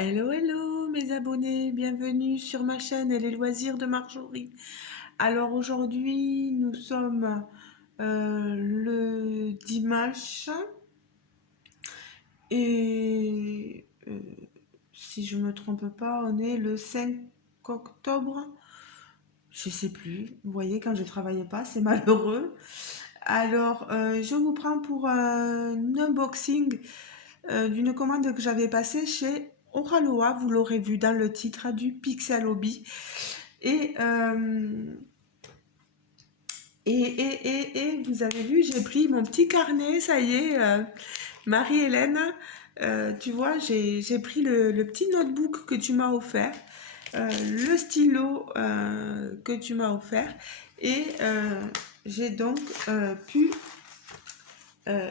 Hello, hello mes abonnés, bienvenue sur ma chaîne Les Loisirs de Marjorie. Alors aujourd'hui nous sommes le dimanche et si je me trompe pas on est le 5 octobre. Je sais plus, vous voyez quand je travaille pas c'est malheureux. Alors je vous prends pour un unboxing d'une commande que j'avais passée chez Oraloa, vous l'aurez vu dans le titre du Pixel Hobby. Et, euh, et vous avez vu, j'ai pris mon petit carnet, ça y est, Marie-Hélène, tu vois, j'ai pris le petit notebook que tu m'as offert, le stylo que tu m'as offert, et j'ai donc pu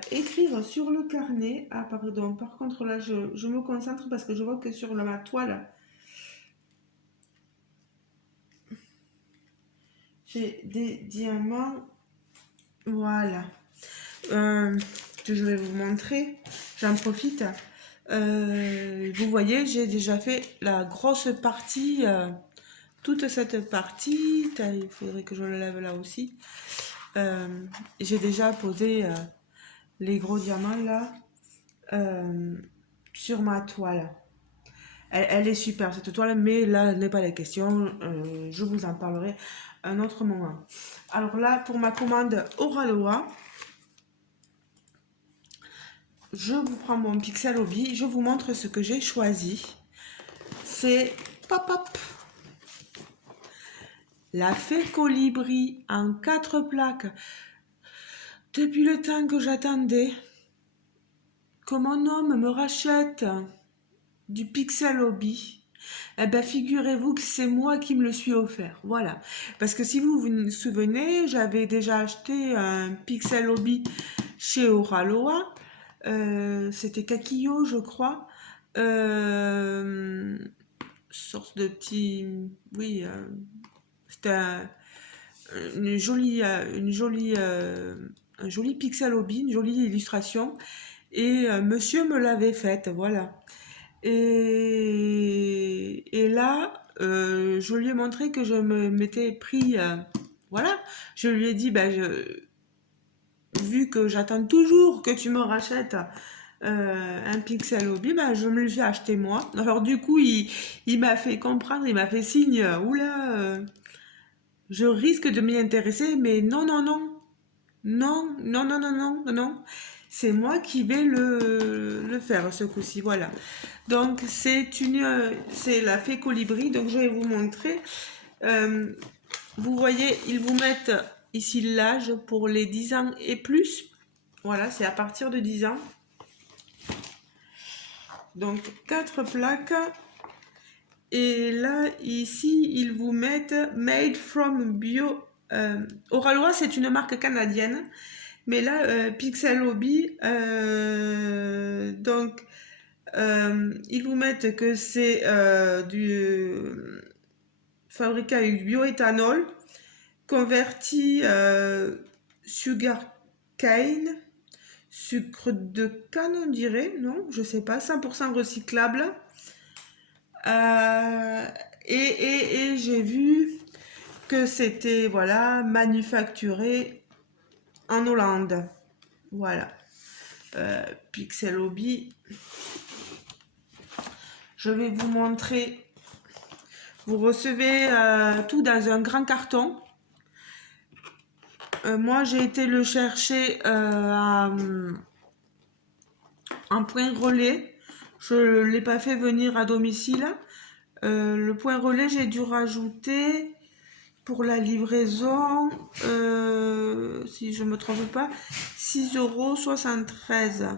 écrire sur le carnet. Ah, pardon, par contre là, je me concentre parce que je vois que sur ma toile, j'ai des diamants. Voilà. Euh, que je vais vous montrer. J'en profite. Vous voyez, j'ai déjà fait la grosse partie, toute cette partie. Il faudrait que je le lève là aussi. Euh, j'ai déjà posé les gros diamants là euh, sur ma toile. Elle est super cette toile, mais là n'est pas la question. Je vous en parlerai un autre moment. Alors là, pour ma commande Oraloa, je vous prends mon Pixel Hobby, je vous montre ce que j'ai choisi. C'est pop-up, la fée colibri en 4 plaques. Depuis le temps que j'attendais que mon homme me rachète du Pixel Hobby, eh ben figurez-vous que c'est moi qui me le suis offert. Voilà. Parce que si vous vous souvenez, j'avais déjà acheté un Pixel Hobby chez Oraloa. C'était Kakio, je crois. Euh, Sorte de petit, oui, c'était un joli pixel hobby, une jolie illustration, et monsieur me l'avait faite, voilà. Et là, je lui ai montré que je me m'étais pris, voilà, je lui ai dit, ben, vu que j'attends toujours que tu me rachètes un Pixel Hobby, bah, je me le suis acheté moi. Alors du coup, il m'a fait comprendre, il m'a fait signe, oula, je risque de m'y intéresser, mais non, non, non, non, non, non, non, non, non, non. C'est moi qui vais le faire ce coup-ci, voilà. Donc c'est la fée colibri, donc je vais vous montrer. Euh, Vous voyez, ils vous mettent ici l'âge pour les 10 ans et plus. Voilà, c'est à partir de 10 ans. Donc 4 plaques. Et là, ici, ils vous mettent Made from Bio. Oralois, c'est une marque canadienne. Mais là, Pixel Hobby, donc, ils vous mettent que c'est du fabriqué avec du bioéthanol, converti sugar cane, sucre de canne, on dirait, non, je sais pas, 100% recyclable. Euh, et j'ai vu que c'était voilà manufacturé en Hollande. Voilà. Pixel Hobby. Je vais vous montrer. Vous recevez tout dans un grand carton. Moi, j'ai été le chercher en point relais. Je ne l'ai pas fait venir à domicile. Le point relais, j'ai dû rajouter pour la livraison, si je ne me trompe pas, 6,73 €.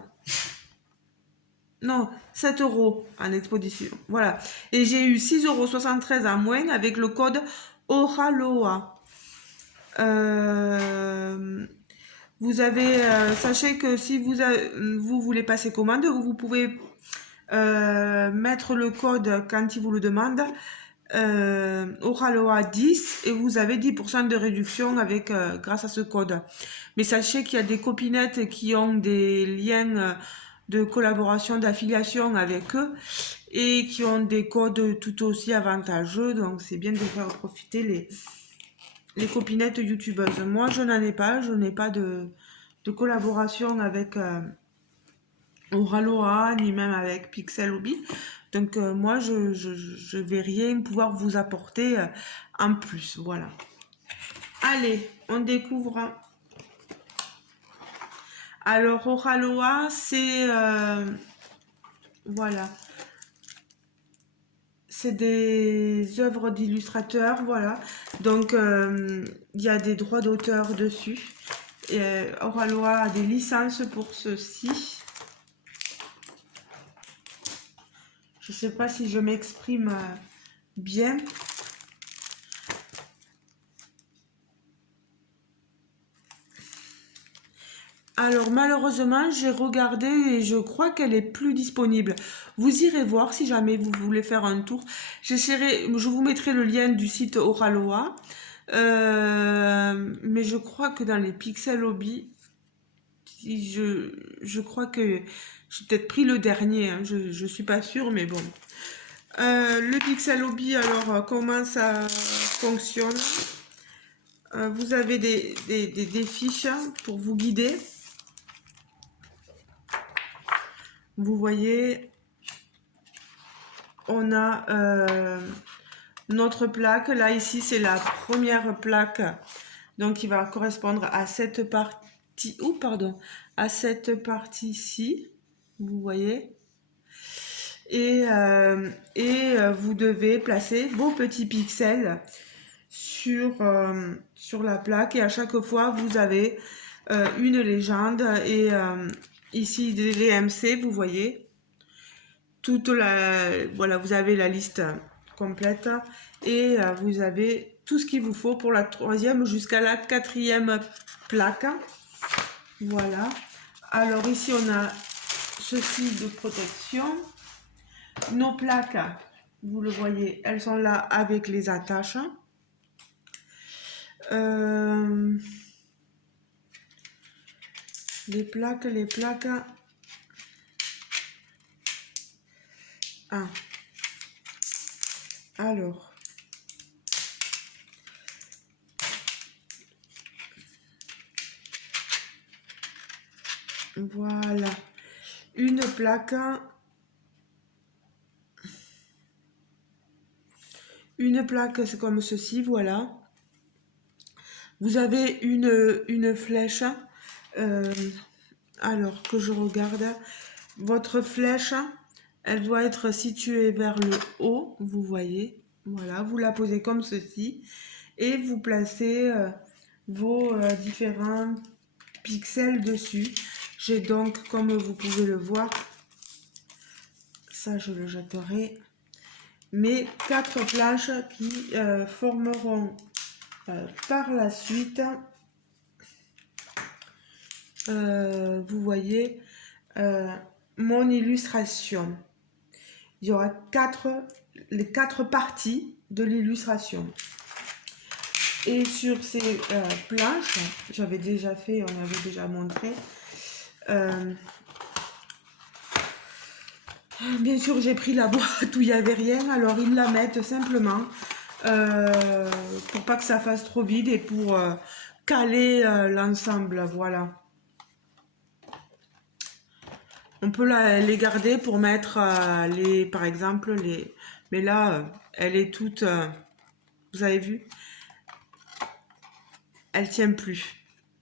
Non, 7 € en exposition. Voilà. Et j'ai eu 6,73 € en moins avec le code ORALOA. Vous avez, sachez que si vous voulez passer commande, vous pouvez mettre le code quand il vous le demande, Oraloa 10, et vous avez 10% de réduction avec, grâce à ce code. Mais sachez qu'il y a des copinettes qui ont des liens de collaboration, d'affiliation avec eux et qui ont des codes tout aussi avantageux. Donc c'est bien de faire profiter les copinettes youtubeuses. Moi je n'en ai pas, je n'ai pas de collaboration avec Oraloa ni même avec Pixel Hobby. Donc moi je vais rien pouvoir vous apporter en plus. Voilà. Allez, on découvre. Alors Oraloa, c'est voilà. C'est des œuvres d'illustrateurs, voilà. Donc, il y a des droits d'auteur dessus. Et Oraloa a des licences pour ceci. Je ne sais pas si je m'exprime bien. Alors malheureusement, j'ai regardé et je crois qu'elle est plus disponible. Vous irez voir si jamais vous voulez faire un tour. J'essaierai, je vous mettrai le lien du site Oraloa. Mais je crois que dans les Pixel Hobby, je crois que j'ai peut-être pris le dernier, hein, je suis pas sûre, mais bon. Le Pixel Hobby, alors comment ça fonctionne? Vous avez des fiches pour vous guider. Vous voyez, on a notre plaque. Là, ici, c'est la première plaque. Donc, qui va correspondre à cette partie. Oh, pardon. À cette partie-ci. Vous voyez. Et vous devez placer vos petits pixels sur la plaque. Et à chaque fois, vous avez une légende. Et ici, des VMC, vous voyez. Voilà, vous avez la liste complète et vous avez tout ce qu'il vous faut pour la 3e jusqu'à la 4e plaque. Voilà. Alors ici on a ceci de protection. Nos plaques, vous le voyez, elles sont là avec les attaches. Les plaques. Ah. Alors. Voilà. Une plaque. Une plaque, c'est comme ceci, voilà. Vous avez une flèche. Alors que je regarde. Votre flèche, elle doit être située vers le haut, vous voyez. Voilà, vous la posez comme ceci. Et vous placez vos différents pixels dessus. J'ai donc, comme vous pouvez le voir, ça je le jetterai, mes 4 plages qui formeront par la suite, vous voyez, mon illustration. Il y aura les 4 parties de l'illustration. Et sur ces planches, j'avais déjà fait, on avait déjà montré. Bien sûr, j'ai pris la boîte où il n'y avait rien, alors ils la mettent simplement pour pas que ça fasse trop vide et pour caler l'ensemble, voilà. On peut les garder pour mettre par exemple, mais là, elle est toute, vous avez vu, elle tient plus.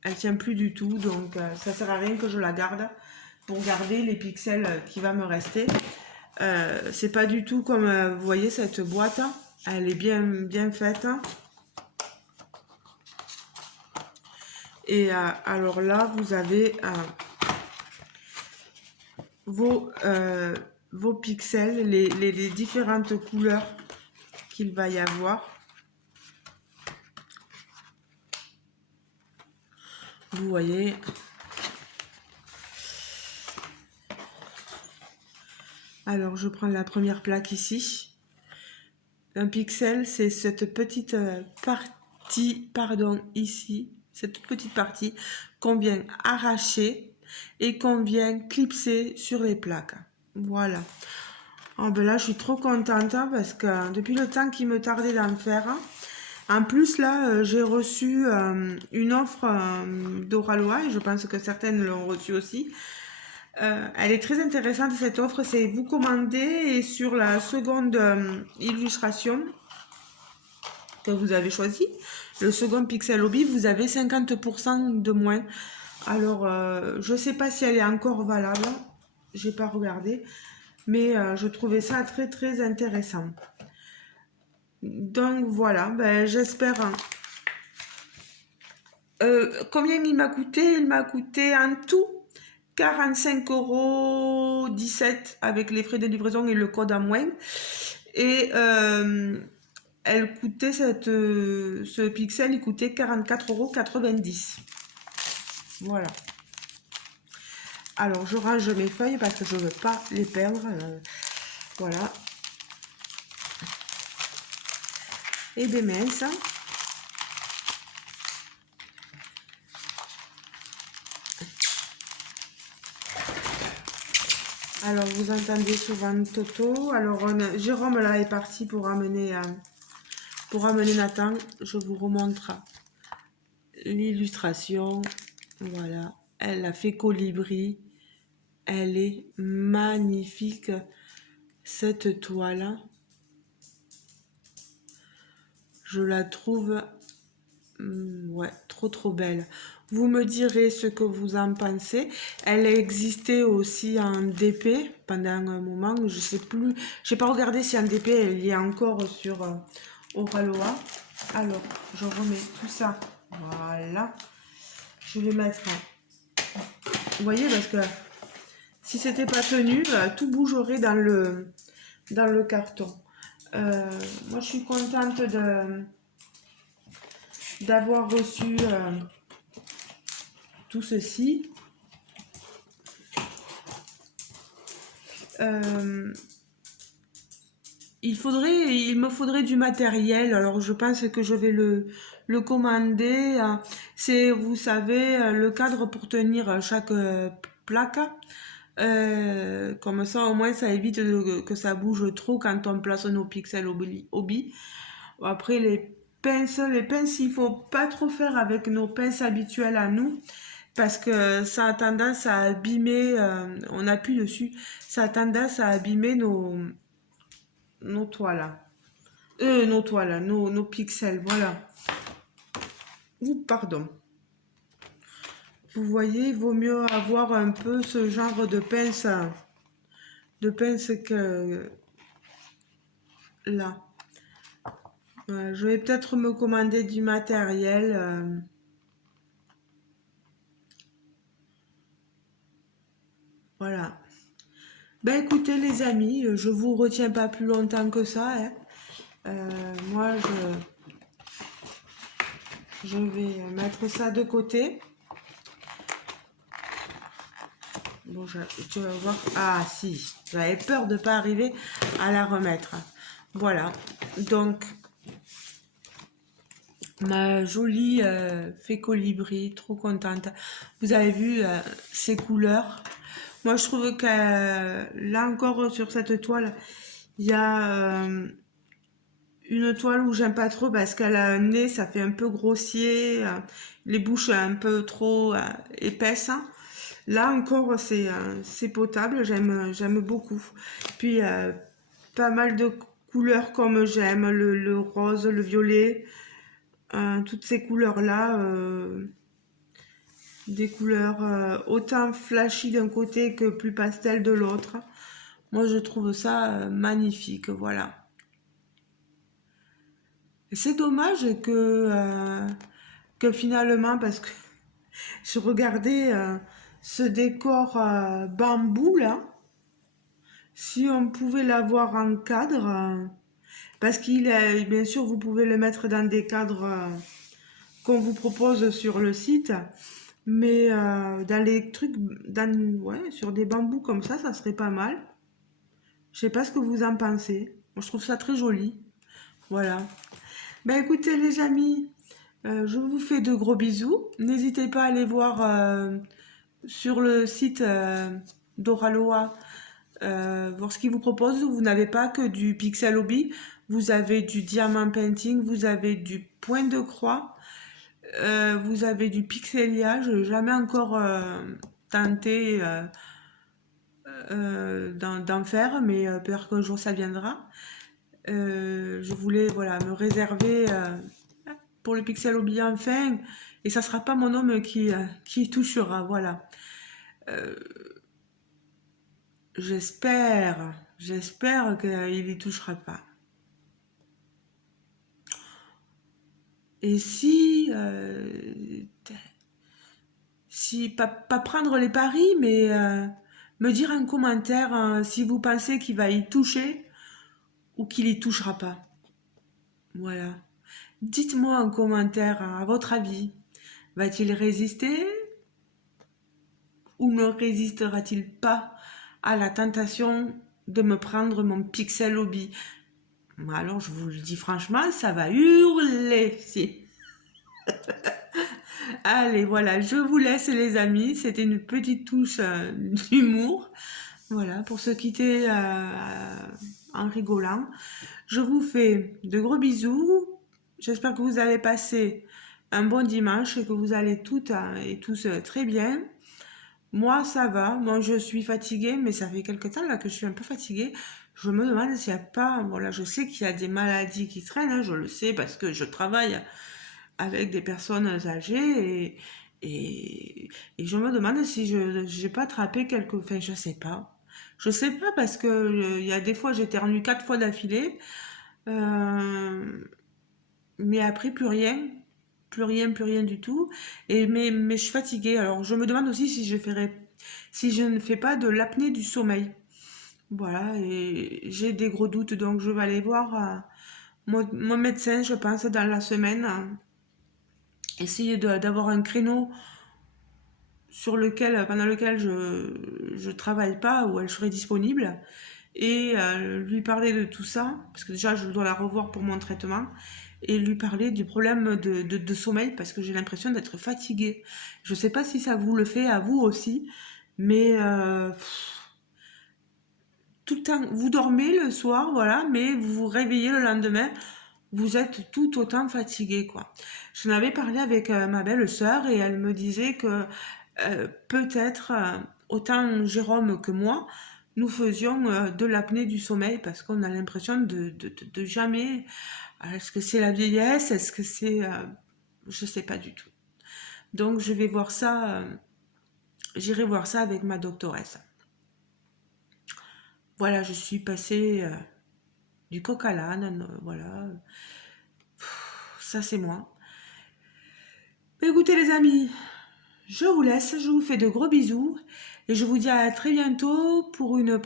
Elle tient plus du tout, donc ça sert à rien que je la garde pour garder les pixels qui va me rester. C'est pas du tout comme, vous voyez, cette boîte, elle est bien faite. Et alors là, vous avez vos pixels, les différentes couleurs qu'il va y avoir. Vous voyez. Alors, je prends la première plaque ici. Un pixel, c'est cette petite partie, pardon, ici, cette petite partie qu'on vient arracher et qu'on vient clipser sur les plaques. Voilà. Oh ben là, je suis trop contente hein, parce que depuis le temps qu'il me tardait d'en faire, en plus là, j'ai reçu une offre d'Oralois et je pense que certaines l'ont reçue aussi. Elle est très intéressante cette offre, c'est vous commandez et sur la seconde illustration que vous avez choisi, le second Pixel Hobby, vous avez 50% de moins. Alors, je sais pas si elle est encore valable, j'ai pas regardé, mais je trouvais ça très très intéressant. Donc voilà, ben, j'espère. Combien il m'a coûté? Il m'a coûté en tout 45,17 € avec les frais de livraison et le code à moins. Et elle coûtait ce pixel, il coûtait 44,90 €. Voilà. Alors je range mes feuilles parce que je ne veux pas les perdre. Voilà. Et des minces. Alors vous entendez souvent Toto. Alors Jérôme là est parti pour amener Nathan. Je vous remontre l'illustration. Voilà. Elle a fait colibri. Elle est magnifique cette toile. Je la trouve ouais, trop belle. Vous me direz ce que vous en pensez. Elle a existé aussi en DP pendant un moment. Je sais plus. J'ai pas regardé si en DP elle y est encore sur Oraloa. Alors, je remets tout ça. Voilà. Je vais mettre. Vous voyez, parce que si c'était pas tenu, tout bougerait dans le carton. Moi, je suis contente d'avoir reçu tout ceci. Il me faudrait du matériel. Alors, je pense que je vais le commander. C'est, vous savez, le cadre pour tenir chaque plaque. Comme ça, au moins, ça évite que ça bouge trop quand on place nos pixels hobby. Après, les pinces, il faut pas trop faire avec nos pinces habituelles à nous parce que ça a tendance à abîmer, on appuie dessus, ça a tendance à abîmer nos toiles. Nos pixels, voilà. Ouh, pardon. Vous voyez, il vaut mieux avoir un peu ce genre de pince que là. Je vais peut-être me commander du matériel. Voilà. Ben écoutez les amis, je vous retiens pas plus longtemps que ça, hein. Moi je vais mettre ça de côté. Bon, tu vas voir. Ah si, j'avais peur de pas arriver à la remettre. Voilà. Donc ma jolie fée colibri, trop contente. Vous avez vu ces couleurs. Moi je trouve que là encore sur cette toile, il y a une toile où j'aime pas trop parce qu'elle a un nez, ça fait un peu grossier, les bouches un peu trop épaisses. Là encore, c'est potable, j'aime beaucoup. Puis pas mal de couleurs comme j'aime, le rose, le violet, toutes ces couleurs-là, des couleurs autant flashy d'un côté que plus pastel de l'autre. Moi, je trouve ça magnifique, voilà. C'est dommage que finalement, parce que je regardais ce décor bambou là, si on pouvait l'avoir en cadre, parce qu'il est, bien sûr, vous pouvez le mettre dans des cadres qu'on vous propose sur le site, mais dans les trucs, ouais, sur des bambous comme ça serait pas mal. Je sais pas ce que vous en pensez. Moi, je trouve ça très joli. Voilà. Ben écoutez les amis, je vous fais de gros bisous. N'hésitez pas à aller voir sur le site d'Oraloa, voir ce qu'ils vous proposent. Vous n'avez pas que du pixel hobby, vous avez du diamant painting, vous avez du point de croix, vous avez du pixelia. Je n'ai jamais encore tenté d'en faire, mais peut-être qu'un jour ça viendra. Je voulais voilà, me réserver pour le pixel hobby enfin, et ça sera pas mon homme qui y touchera. Voilà. Euh, j'espère qu'il y touchera pas. Et si pas prendre les paris, mais me dire en commentaire si vous pensez qu'il va y toucher ou qu'il y touchera pas. Voilà. Dites-moi en commentaire, à votre avis, va-t-il résister ou ne résistera-t-il pas à la tentation de me prendre mon pixel hobby? Alors je vous le dis franchement, ça va hurler si. Allez, voilà, je vous laisse les amis. C'était une petite touche d'humour. Voilà, pour se quitter en rigolant. Je vous fais de gros bisous. J'espère que vous avez passé un bon dimanche et que vous allez toutes et tous très bien. Moi, ça va. Moi, je suis fatiguée, mais ça fait quelque temps là que je suis un peu fatiguée. Je me demande s'il n'y a pas... Voilà, je sais qu'il y a des maladies qui traînent, hein, je le sais parce que je travaille avec des personnes âgées et je me demande si je n'ai pas attrapé quelque... Enfin, je sais pas. Je sais pas parce que il y a des fois j'éternue 4 fois d'affilée, euh, mais après plus rien, plus rien du tout. Mais je suis fatiguée. Alors je me demande aussi si je ne fais pas de l'apnée du sommeil. Voilà, et j'ai des gros doutes, donc je vais aller voir mon médecin, je pense, dans la semaine. Essayer d'avoir un créneau pendant lequel je travaille pas, où elle serait disponible, et lui parler de tout ça, parce que déjà je dois la revoir pour mon traitement, et lui parler du problème de sommeil, parce que j'ai l'impression d'être fatiguée. Je sais pas si ça vous le fait à vous aussi, mais tout le temps, vous dormez le soir, voilà, mais vous vous réveillez le lendemain, vous êtes tout autant fatigué, quoi. J'en avais parlé avec ma belle-sœur et elle me disait que peut-être, autant Jérôme que moi, nous faisions de l'apnée du sommeil parce qu'on a l'impression de jamais. Est-ce que c'est la vieillesse? Est-ce que c'est... je sais pas du tout. Donc je vais voir ça, j'irai voir ça avec ma doctoresse. Voilà, je suis passée du coq à l'âne, voilà. Ça c'est moi. Mais écoutez les amis, je vous laisse, je vous fais de gros bisous et je vous dis à très bientôt pour une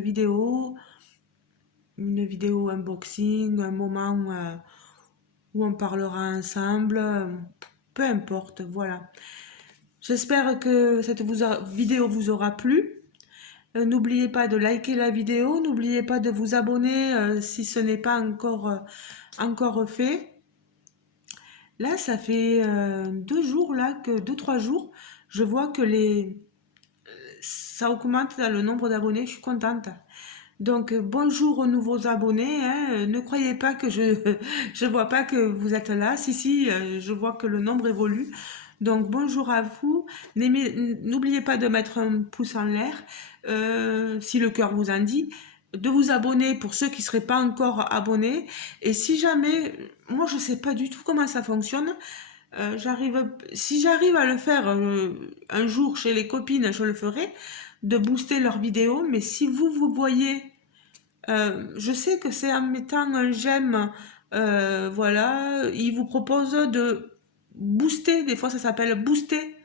vidéo unboxing, un moment où on parlera ensemble, peu importe, voilà. J'espère que vidéo vous aura plu. N'oubliez pas de liker la vidéo, n'oubliez pas de vous abonner si ce n'est pas encore fait. Là, ça fait 2 jours, là, que 2, 3 jours, je vois que ça augmente dans le nombre d'abonnés, je suis contente. Donc, bonjour aux nouveaux abonnés, hein. Ne croyez pas que je vois pas que vous êtes là. Si, je vois que le nombre évolue. Donc, bonjour à vous. N'oubliez pas de mettre un pouce en l'air, si le cœur vous en dit, de vous abonner pour ceux qui ne seraient pas encore abonnés. Et si jamais, moi je sais pas du tout comment ça fonctionne, si j'arrive à le faire un jour chez les copines, je le ferai, de booster leurs vidéos. Mais si vous voyez, je sais que c'est en mettant un j'aime, voilà, ils vous proposent de booster. Des fois, ça s'appelle booster.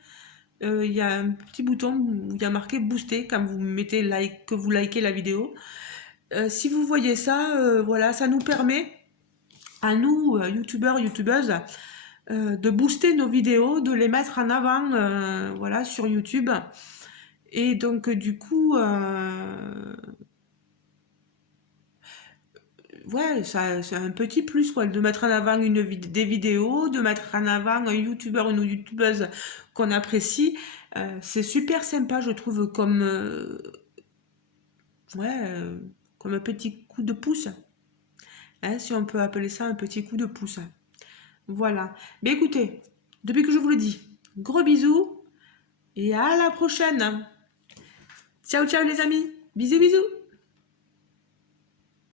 Il y a un petit bouton où il y a marqué booster quand vous mettez like, que vous likez la vidéo. Si vous voyez ça, voilà, ça nous permet à nous, youtubeurs, youtubeuses, de booster nos vidéos, de les mettre en avant, voilà, sur YouTube. Et donc, du coup, ouais, ça, c'est un petit plus, quoi, de mettre en avant des vidéos, de mettre en avant un youtubeur, une youtubeuse qu'on apprécie. C'est super sympa, je trouve, ouais, comme un petit coup de pouce, hein, si on peut appeler ça un petit coup de pouce. Voilà. Mais écoutez, depuis que je vous le dis, gros bisous et à la prochaine. Ciao, ciao les amis. Bisous, bisous.